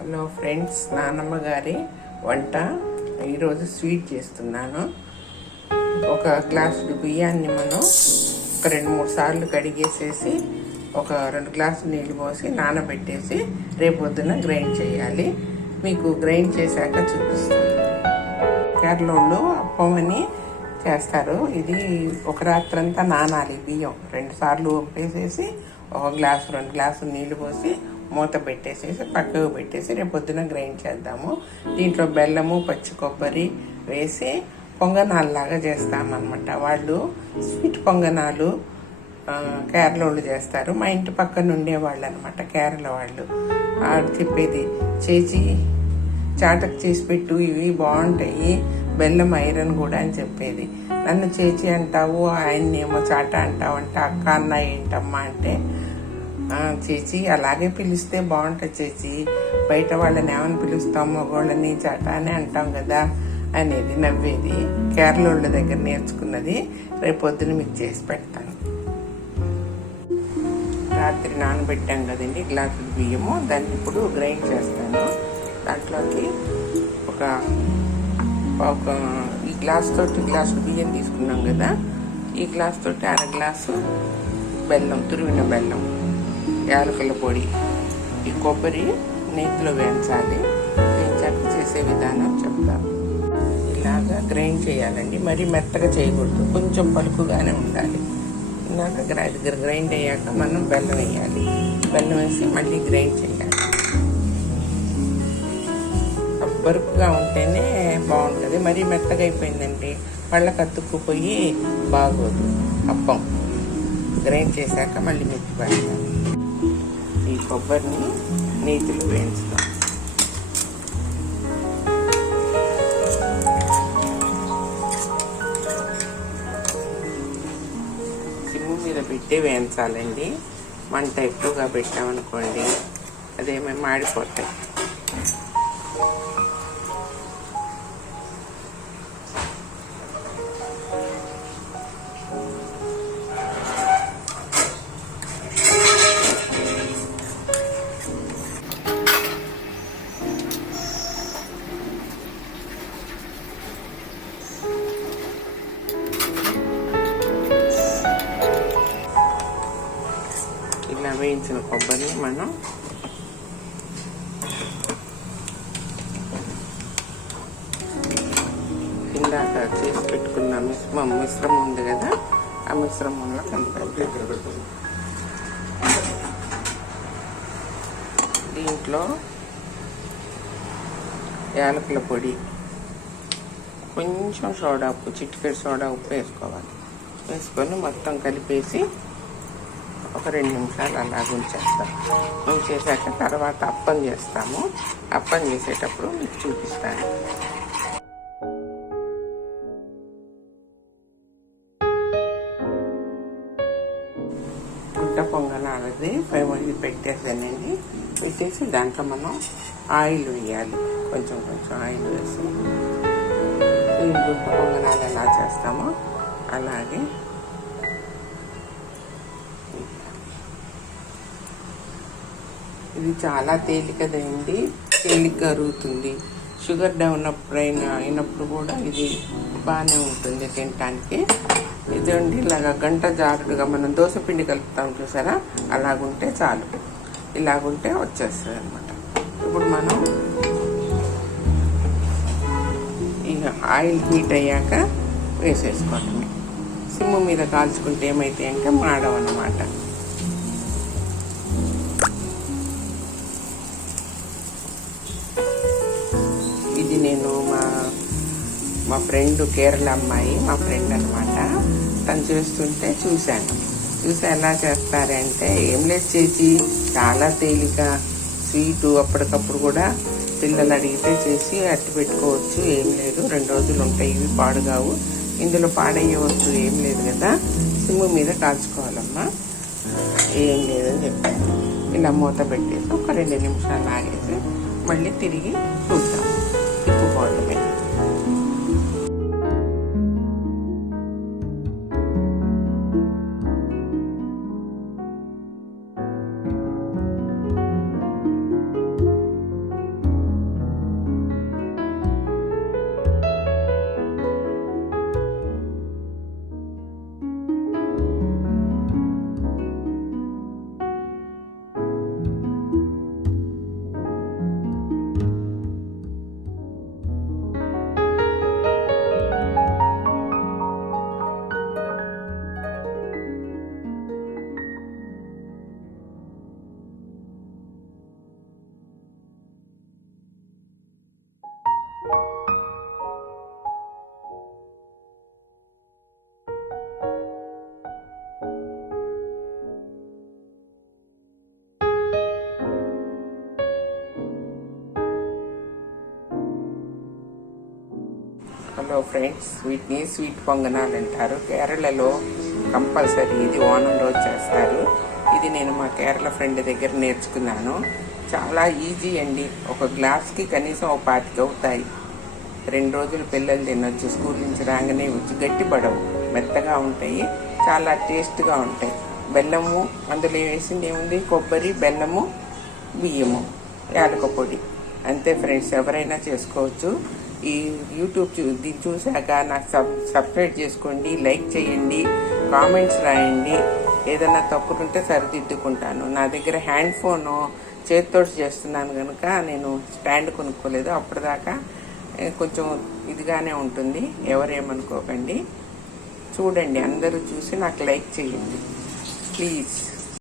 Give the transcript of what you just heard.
Hello friends, నానమ్మ గారి వంట. ఈరోజు స్వీట్ చేస్తున్నాను. ఒక గ్లాసు బియ్యాన్ని మనం ఒక 2-3 సార్లు కడిగేసేసి ఒక 2 గ్లాసులు నీళ్ళు పోసి నానబెట్టేసి రేపొద్దున గ్రైండ్ చేయాలి. మీకు గ్రైండ్ చేశాక చూపిస్తాను. కేరళలో అప్పమని చేస్తారు. ఇది ఒక రాత్రంతా నానాలి. బియ్యం 2 సార్లు వంపేసేసి 1 గ్లాసు 2 గ్లాసులు నీళ్ళు పోసి మూత పెట్టేసేసి పక్కకు పెట్టేసి రేపొద్దున గ్రైండ్ చేద్దాము. దీంట్లో బెల్లము, పచ్చి కొబ్బరి వేసి పొంగనాలులాగా చేస్తామన్నమాట. వాళ్ళు స్వీట్ పొంగనాలు కేరళ వాళ్ళు చేస్తారు. మా ఇంటి పక్కన ఉండేవాళ్ళు అనమాట, కేరళ వాళ్ళు. చెప్పేది, చేచి చాటకు చేసి పెట్టు, ఇవి బాగుంటాయి, బెల్లం ఐరన్ కూడా అని చెప్పేది. నన్ను చేచి అంటావు, ఆయన్నేమో చాట అంటావు అంటే అక్క అన్న ఏంటమ్మా అంటే, చేచి అలాగే పిలిస్తే బాగుంటుంది చేచి, బయట వాళ్ళని ఏమని పిలుస్తాం, మగవాళ్ళని చాట అని అంటాం కదా అనేది. నవ్వేది. కేరళ వాళ్ళ దగ్గర నేర్చుకున్నది. రేపొద్దున మీకు చేసి పెడతాను. రాత్రి నానబెట్టాం కదండి గ్లాసులు బియ్యము, దాన్ని ఇప్పుడు గ్రైండ్ చేస్తాను. దాంట్లోకి ఒక ఈ గ్లాస్ తోటి గ్లాసులు బియ్యం తీసుకున్నాం కదా, ఈ గ్లాస్ తోటి 1/2 గ్లాసు బెల్లం, తురిమిన బెల్లం, యాలకుల పొడి, ఈ కొబ్బరి నేతిలో వేయించాలి. వేయించాక చేసే విధానం చెప్తాను. ఇలాగా గ్రైండ్ చేయాలండి, మరీ మెత్తగా చేయకూడదు, కొంచెం పలుకుగానే ఉండాలి. ఇలాగ గ్రైండ్ అయ్యాక మనం బెల్లం వేయాలి. బెల్లం వేసి మళ్ళీ గ్రైండ్ చేయాలి. బరుకుగా ఉంటేనే బాగుంటుంది. మరీ మెత్తగా అయిపోయిందండి పళ్ళకు అతుక్కుపోయి బాగోదు అప్పం. గ్రైండ్ చేశాక మళ్ళీ మిక్కి పెడతాం. ఈ కొబ్బరిని నేతిలో వేయించుతాం. సిమ్ము మీద పెట్టి వేయించాలండి. మంట ఎక్కువగా పెట్టామనుకోండి అదేమో మాడిపోతాయి. ఇలా వేయించిన కొబ్బరి మనం ఇందాక చేసి పెట్టుకున్న మిశ్రమం ఉంది కదా, ఆ మిశ్రమంలో కలిపి దీంట్లో యాలకుల పొడి, కొంచెం సోడా ఉప్పు, చిటికెడు సోడా ఉప్పు వేసుకోవాలి. వేసుకొని మొత్తం కలిపేసి ఒక 2 నిమిషాలు అలాగ ఉంచేస్తాం. ఉంచేసాక తర్వాత అప్పం చేస్తాము. అప్పం చేసేటప్పుడు మీకు చూపిస్తాను. గుడ్డ పొంగనాలది పెట్టేసానండి. పెట్టేసి దాంట్లో మనం ఆయిల్ వేయాలి. కొంచెం ఆయిల్ వేసి గుడ్డ పొంగనాలు ఎలా చేస్తామో అలాగే ఇది చాలా తేలికదండి, తేలిగ్గా అరుగుతుంది. షుగర్ డౌన్ అయినప్పుడు కూడా ఇది బాగానే ఉంటుంది తినటానికి. ఇదండి ఇలాగ గంట జారుడుగా మనం దోశ పిండి కలుపుతాం చూసారా, అలాగుంటే చాలు. ఇలాగుంటే వచ్చేస్తుంది అనమాట. ఇప్పుడు మనం ఇక ఆయిల్ హీట్ అయ్యాక వేసేసుకోవటమే. సిమ్ము మీద కాల్చుకుంటే ఏమైతాయి అంటే మాడవన్నమాట. ఇది నేను మా ఫ్రెండ్, కేరళ అమ్మాయి, మా ఫ్రెండ్ అనమాట, తను చేస్తుంటే చూసి ఎలా చేస్తారంటే, ఏం లేదు చేసి చాలా తేలిక స్వీటు. అప్పటికప్పుడు కూడా పిల్లలు అడిగితే చేసి అట్టి పెట్టుకోవచ్చు, ఏం లేదు, 2 రోజులు ఉంటాయి, ఇవి పాడుగావు, ఇందులో పాడయ్యే వస్తువు ఏం లేదు కదా, సిమ్ము మీద కాల్చుకోవాలమ్మా, ఏం లేదని చెప్పాను. ఇలా మూత పెట్టేసి ఒక 2 నిమిషాలు ఆగేసి మళ్ళీ తిరిగి చూద్దాం. తిప్పుకోవడమే. హలో ఫ్రెండ్స్, వీటిని స్వీట్ పొంగనాలు అంటారు. కేరళలో కంపల్సరీ ఇది ఓణం రోజు చేస్తారు. ఇది నేను మా కేరళ ఫ్రెండ్ దగ్గర నేర్చుకున్నాను. చాలా ఈజీ అండి. ఒక గ్లాస్కి కనీసం ఒక 25 అవుతాయి. 2 రోజులు పిల్లలు తినొచ్చు. స్కూల్ నుంచి రాగానే వచ్చి గట్టిపడవు, మెత్తగా ఉంటాయి, చాలా టేస్ట్గా ఉంటాయి. బెల్లము అందులో వేసింది ఏముంది, కొబ్బరి, బెల్లము, బియ్యము, యాలక పొడి, అంతే ఫ్రెండ్స్. ఎవరైనా చేసుకోవచ్చు. ఈ యూట్యూబ్ దీన్ని చూశాక నాకు సబ్స్క్రైబ్ చేసుకోండి, లైక్ చేయండి, కామెంట్స్ రాయండి. ఏదైనా తప్పులుంటే సరిదిద్దుకుంటాను. నా దగ్గర హ్యాండ్ ఫోను చేతితో చేస్తున్నాను కనుక నేను స్టాండ్ కొనుక్కోలేదు. అప్పటిదాకా కొంచెం ఇదిగానే ఉంటుంది, ఎవరేమనుకోకండి. చూడండి, అందరూ చూసి నాకు లైక్ చేయండి ప్లీజ్.